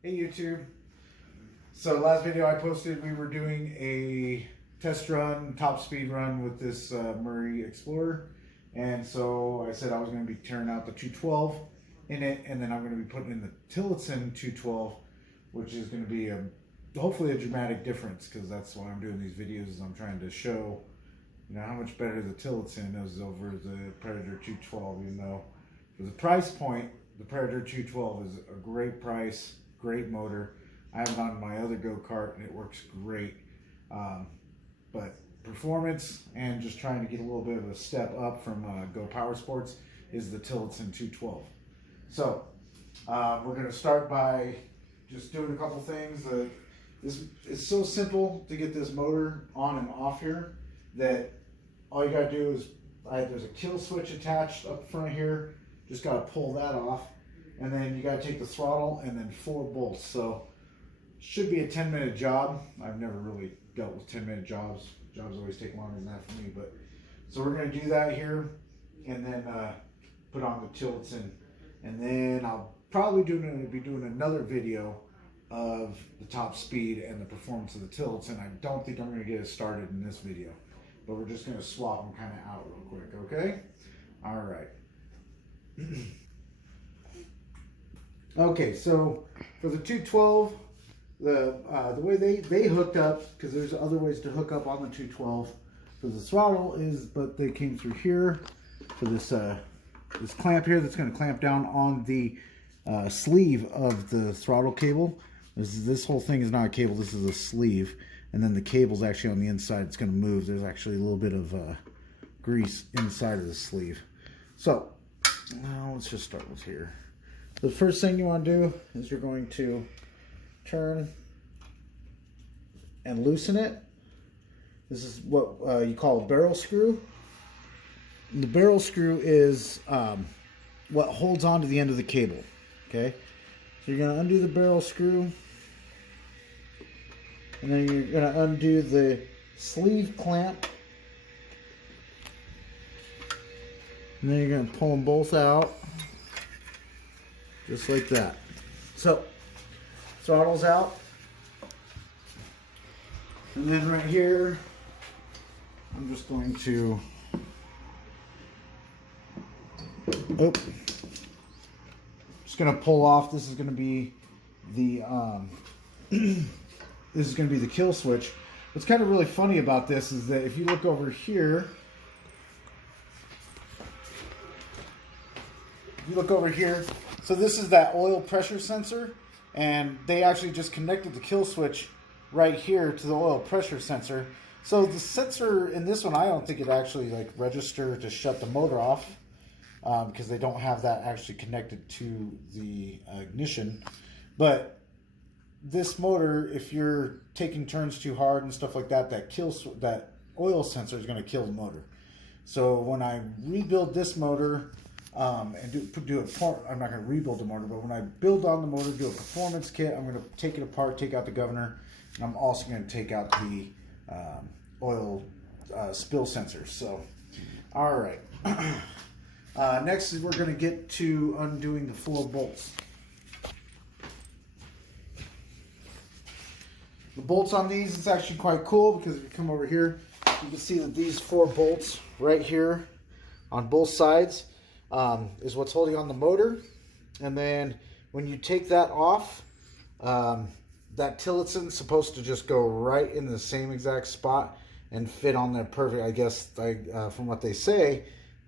Hey YouTube. So last video I posted, we were doing a test run, top speed run with this Murry Explorer. And so I said I was going to be tearing out the 212 in it, and then I'm going to be putting in the Tillotson 212, which is going to be hopefully a dramatic difference, because that's why I'm doing these videos, is I'm trying to show how much better the Tillotson is over the Predator 212, even though for the price point, the Predator 212 is a great price, great motor. I have it on my other go-kart and it works great. But performance and just trying to get a little bit of a step up from Go Power Sports is the Tillotson 212. So we're going to start by just doing a couple things. It's so simple to get this motor on and off here that all you got to do is, there's a kill switch attached up front here. Just got to pull that off, and then you got to take the throttle and then 4 bolts. So should be a 10-minute job. I've never really dealt with 10-minute jobs. Jobs always take longer than that for me. But so we're going to do that here, and then put on the Tillotson, and then I'll probably be doing another video of the top speed and the performance of the Tillotson. I don't think I'm going to get it started in this video, but we're just going to swap them kind of out real quick. Okay. All right. Okay, so for the 212, the way they hooked up, because there's other ways to hook up on the 212 for the throttle but they came through here for this this clamp here that's going to clamp down on the sleeve of the throttle cable. This whole thing is not a cable, this is a sleeve, and then the cable's actually on the inside. It's going to move. There's actually a little bit of grease inside of the sleeve. So now let's just start with here. The first thing you want to do is you're going to turn and loosen it. This is what you call a barrel screw. And the barrel screw is what holds on to the end of the cable. Okay, so you're going to undo the barrel screw, and then you're going to undo the sleeve clamp, and then you're going to pull them both out. Just like that. So, throttle's out. And then right here, I'm just going to, just going to pull off. This is going to be the, this is going to be the kill switch. What's kind of really funny about this is that if you look over here, so this is that oil pressure sensor, and they actually just connected the kill switch right here to the oil pressure sensor. So the sensor in this one, I don't think it actually register to shut the motor off, because they don't have that actually connected to the ignition. But this motor, if you're taking turns too hard and stuff like that, that oil sensor is going to kill the motor. So when I rebuild this motor, and I'm not going to rebuild the motor, but when I build on the motor, do a performance kit, I'm going to take it apart, take out the governor, and I'm also going to take out the oil spill sensors. So, all right. Next is we're going to get to undoing the 4 bolts. The bolts on these is actually quite cool, because if you come over here, you can see that these 4 bolts right here on both sides is what's holding on the motor. And then when you take that off, that Tillotson's supposed to just go right in the same exact spot and fit on there perfect. I guess from what they say,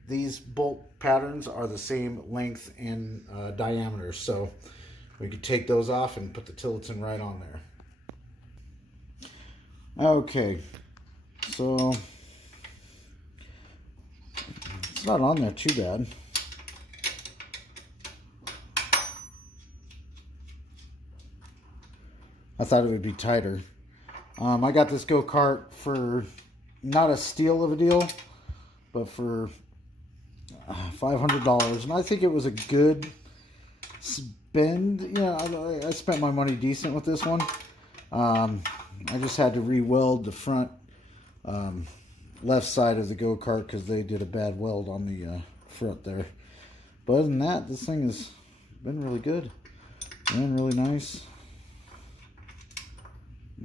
these bolt patterns are the same length and diameter, so we could take those off and put the Tillotson right on there. Okay, so it's not on there too bad. I thought it would be tighter. I got this go-kart for not a steal of a deal, but for $500, and I think it was a good spend. I spent my money decent with this one. I just had to re-weld the front left side of the go-kart because they did a bad weld on the front there. But other than that, this thing has been really good and really nice.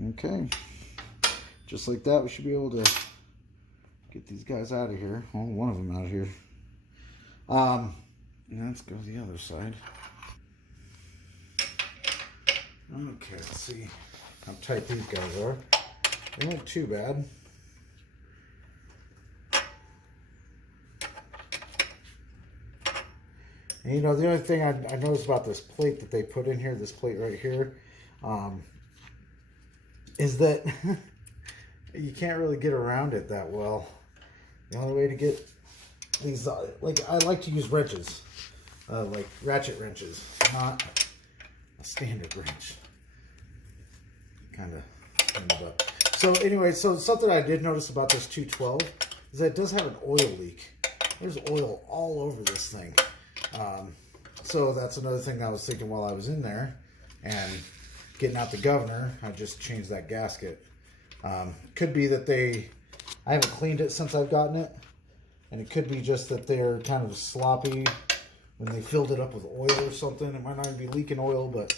Okay, just like that, we should be able to get these guys out of here. Well, one of them out of here. And let's go to the other side. Okay, let's see how tight these guys are. They weren't too bad. And you know, the only thing I noticed about this plate that they put in here, this plate right here, is that you can't really get around it that well. The only way to get these, like, I like to use wrenches, like ratchet wrenches, not a standard wrench. Kind of ended up. So anyway, so something I did notice about this 212 is that it does have an oil leak. There's oil all over this thing. So that's another thing that I was thinking while I was in there and getting out the governor. I just changed that gasket. Could be that I haven't cleaned it since I've gotten it, and it could be just that they're kind of sloppy when they filled it up with oil or something. It might not even be leaking oil, but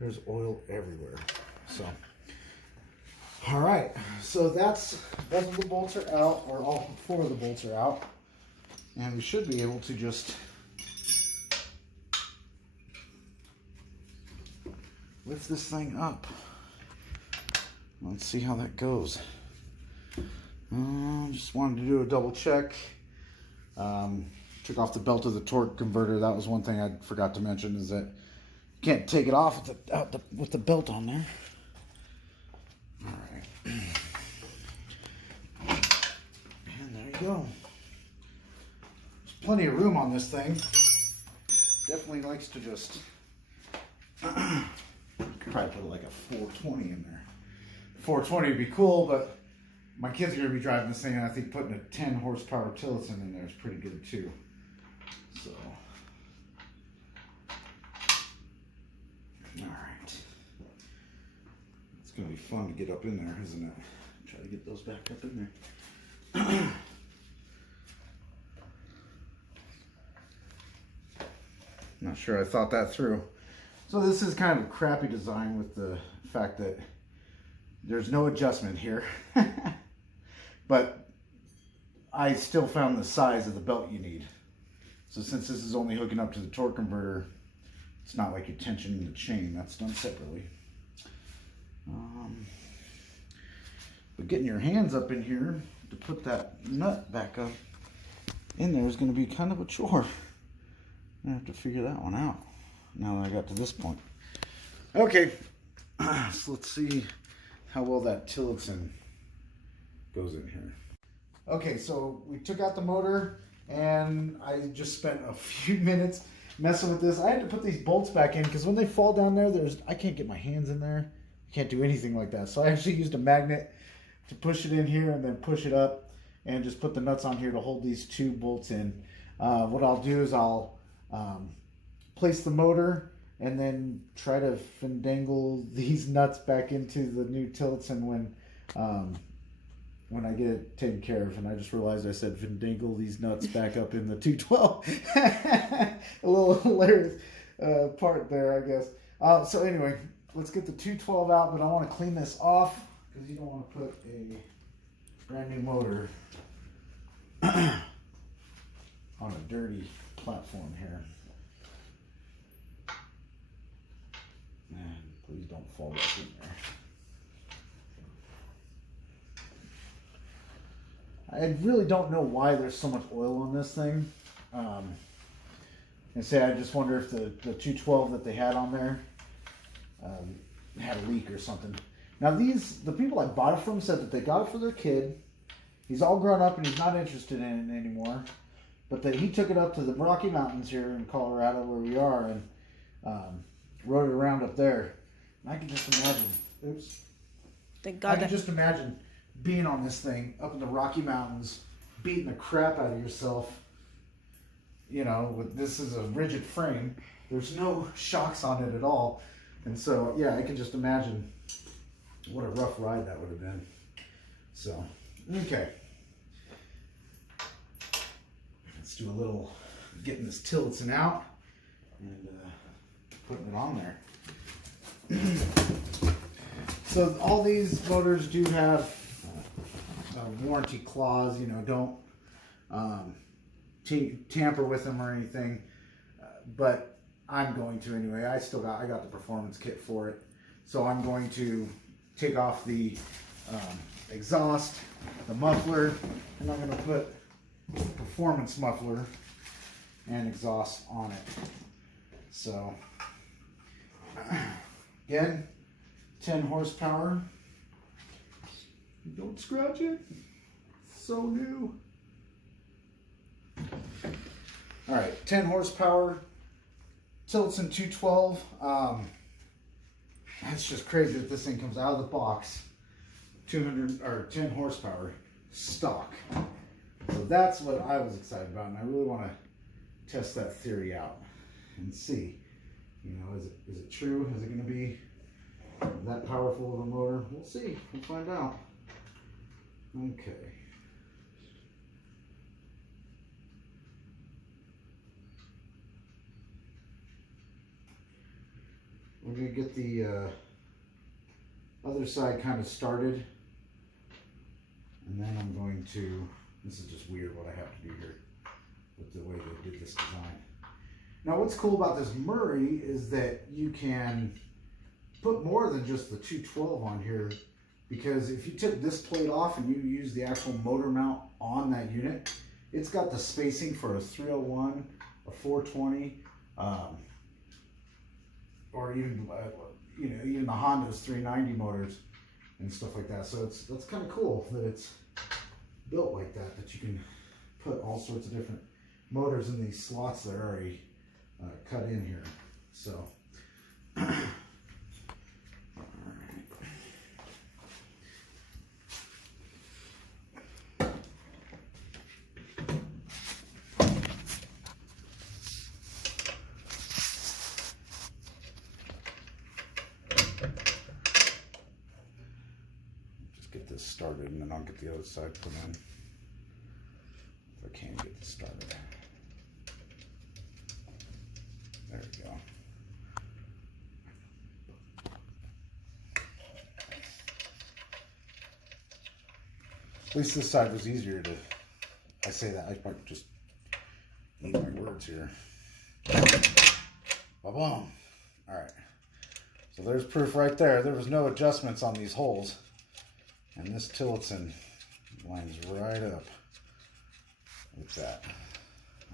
there's oil everywhere. So, all right, so both of the bolts are out, or all 4 of the bolts are out, and we should be able to just lift this thing up. Let's see how that goes. Just wanted to do a double check. Took off the belt of the torque converter. That was one thing I forgot to mention, is that you can't take it off with the belt on there. All right. And there you go. There's plenty of room on this thing. Definitely likes to just probably put like a 420 in there. 420 would be cool, but my kids are going to be driving this thing, and I think putting a 10 horsepower tillotson in there is pretty good too. So, all right. It's going to be fun to get up in there, isn't it? Try to get those back up in there. Not sure I thought that through. So this is kind of a crappy design with the fact that there's no adjustment here. But I still found the size of the belt you need. So since this is only hooking up to the torque converter, it's not like you're tensioning the chain. That's done separately. But getting your hands up in here to put that nut back up in there is going to be kind of a chore. I have to figure that one out now that I got to this point. Okay, so let's see how well that tillotson goes in here. Okay, so we took out the motor, and I just spent a few minutes messing with this. I had to put these bolts back in because when they fall down there, I can't get my hands in there. I can't do anything like that. So I actually used a magnet to push it in here and then push it up and just put the nuts on here to hold these 2 bolts in. What I'll do is I'll place the motor and then try to finagle these nuts back into the new tillotson when I get it taken care of. And I just realized I said finagle these nuts back up in the 212. A little hilarious part there, I guess. So anyway, let's get the 212 out, but I want to clean this off because you don't want to put a brand new motor on a dirty platform here. And please don't fall back in there. I really don't know why there's so much oil on this thing. And say, I just wonder if the 212 that they had on there had a leak or something. Now the people I bought it from said that they got it for their kid. He's all grown up and he's not interested in it anymore. But that he took it up to the Rocky Mountains here in Colorado where we are and rode it around up there. And I can just imagine, I can just imagine being on this thing up in the Rocky Mountains, beating the crap out of yourself. You know, this is a rigid frame. There's no shocks on it at all. And so, yeah, I can just imagine what a rough ride that would have been. So, okay. Let's do a little getting this tillotson out and putting it on there. So all these motors do have warranty clause, you know, don't tamper with them or anything, but I'm going to anyway. I got the performance kit for it, so I'm going to take off the exhaust, the muffler, and I'm going to put the performance muffler and exhaust on it. So again, 10 horsepower. Don't scratch it. So new. All right, 10 horsepower. Tillotson 212. That's just crazy that this thing comes out of the box. 200 or 10 horsepower stock. So that's what I was excited about, and I really want to test that theory out and see. You know, is it true? Is it going to be that powerful of a motor? We'll see. We'll find out. Okay. We're going to get the other side kind of started. And then I'm going to, this is just weird what I have to do here with the way they did this design. Now what's cool about this Murry is that you can put more than just the 212 on here, because if you took this plate off and you use the actual motor mount on that unit, it's got the spacing for a 301, a 420, or even you know, even the Honda's 390 motors and stuff like that. So that's kind of cool that it's built like that, that you can put all sorts of different motors in these slots that are already cut in here. So get this started, and then I'll get the other side put in if I can get this started. There we go. At least this side was easier to, I say that, I might just eat my words here. Ba-boom. Alright. So there's proof right there. There was no adjustments on these holes. And this Tillotson lines right up with that.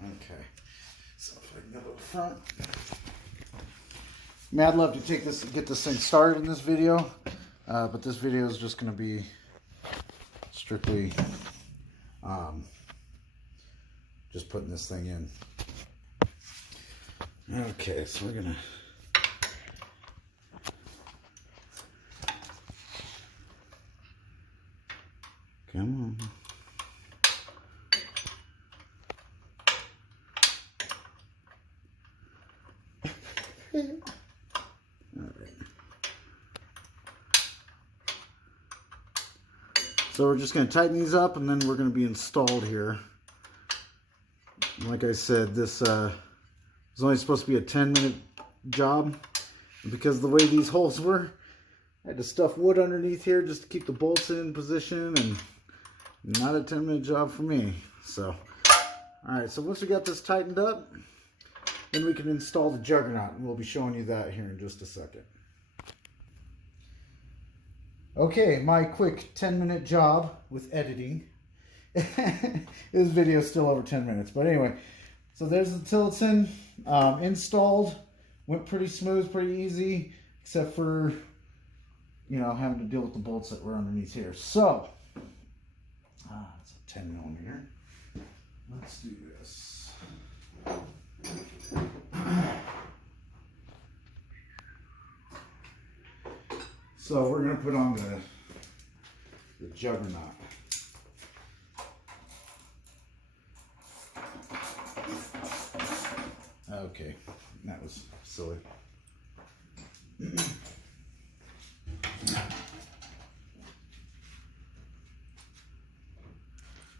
Okay. So if I can go to the front. Mad love to take this, get this thing started in this video. But this video is just going to be strictly just putting this thing in. Okay, so we're gonna come on. All right. So we're just going to tighten these up, and then we're going to be installed here. Like I said, this is only supposed to be a 10-minute job. And because of the way these holes were, I had to stuff wood underneath here just to keep the bolts in position, and not a 10-minute job for me. So, alright, so once we got this tightened up, then we can install the juggernaut, and we'll be showing you that here in just a second. Okay, my quick 10-minute job with editing. This video is still over 10 minutes, but anyway. So there's the Tillotson installed. Went pretty smooth, pretty easy, except for, you know, having to deal with the bolts that were underneath here. So, it's a 10 millimeter. Let's do this. So we're going to put on the juggernaut. Okay, that was silly.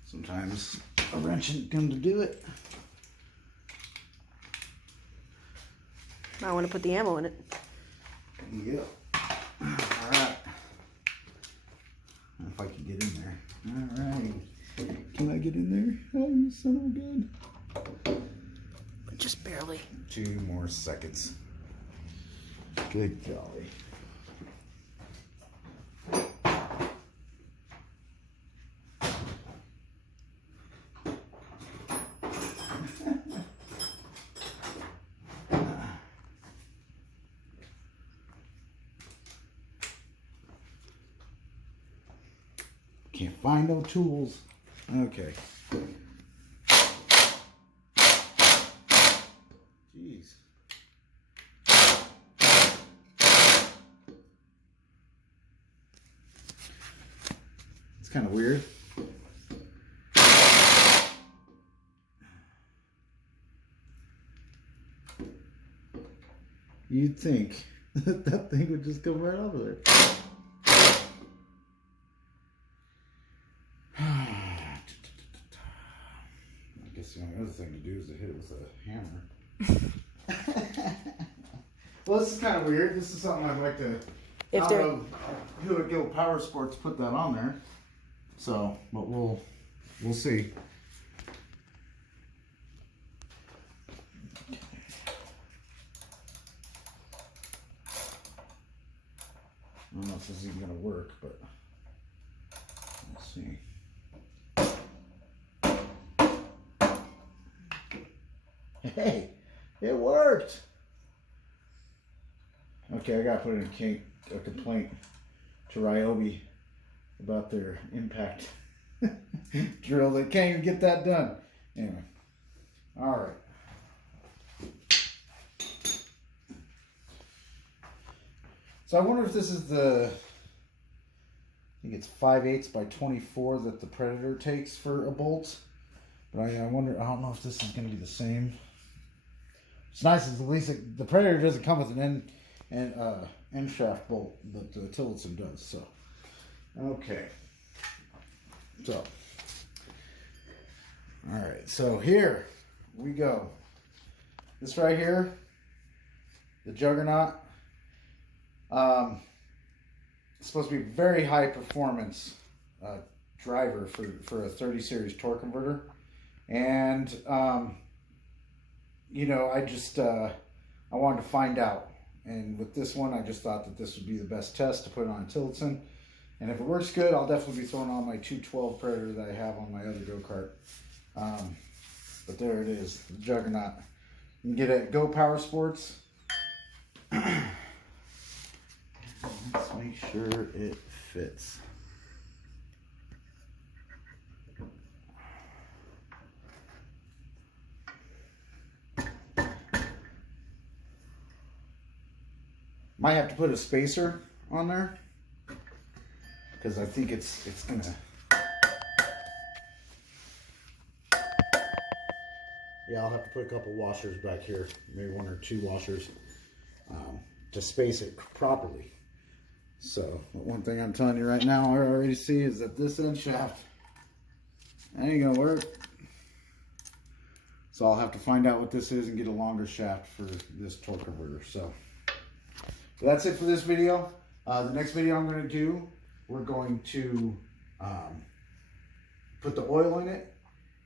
Sometimes a wrench ain't going to do it. I want to put the ammo in it. Yep. Alright. son of a gun. Just barely. 2 more seconds. Good golly. Can't find no tools. Okay. Jeez. It's kind of weird. You'd think that thing would just come right out of there. I guess the only other thing to do is to hit it with a hammer. Well, this is kind of weird. This is something I'd like to. If I don't know who at Guild Power Sports put that on there. So, but we'll see. I don't know if this is even going to work, but let's see. Hey, it worked. Okay, I got to put in a complaint to Ryobi about their impact drill. They can't even get that done. Anyway, all right. So I wonder if this is I think it's 5/8 by 24 that the Predator takes for a bolt. But I wonder, I don't know if this is going to be the same. It's nice, at least the Predator doesn't come with an end shaft bolt, but the Tillotson does. So, okay. So, all right. So here we go. This right here, the Juggernaut. It's supposed to be very high performance driver for a 30 series torque converter, and you know, I just I wanted to find out, and with this one I just thought that this would be the best test to put it on a Tillotson, and if it works good, I'll definitely be throwing on my 212 Predator that I have on my other go-kart. But there it is, the Juggernaut. You can get it at Go Power Sports. Let's make sure it fits. Might have to put a spacer on there because I think it's gonna. Yeah, I'll have to put a couple washers back here, maybe 1 or 2 washers, to space it properly. So, one thing I'm telling you right now, I already see is that this end shaft ain't gonna work. So I'll have to find out what this is and get a longer shaft for this torque converter. So that's it for this video. The next video I'm gonna do, we're going to put the oil in it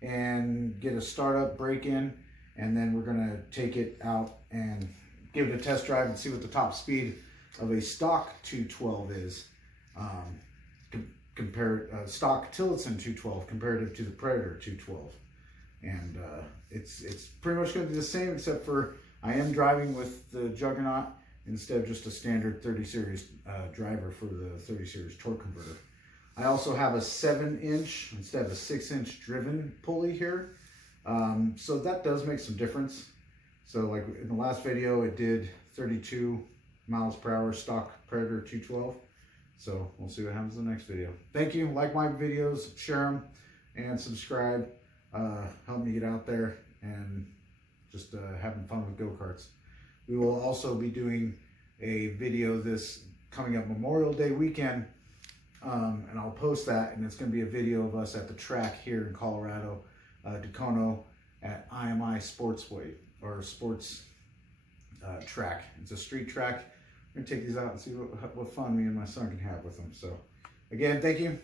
and get a startup break-in, and then we're gonna take it out and give it a test drive and see what the top speed of a stock 212 is, stock Tillotson 212 comparative to the Predator 212, and it's pretty much going to be the same, except for I am driving with the Juggernaut instead of just a standard 30 series driver for the 30 series torque converter. I also have a 7-inch instead of a 6-inch driven pulley here, so that does make some difference. So like in the last video, it did 32 miles per hour stock Predator 212. So we'll see what happens in the next video. Thank you. Like my videos, share them, and subscribe. Help me get out there and just having fun with go-karts. We will also be doing a video this coming up Memorial Day weekend, and I'll post that, and it's going to be a video of us at the track here in Colorado, Dacono, at IMI Sportsway, or Sports track. It's a street track. I'm going to take these out and see what fun me and my son can have with them. So, again, thank you.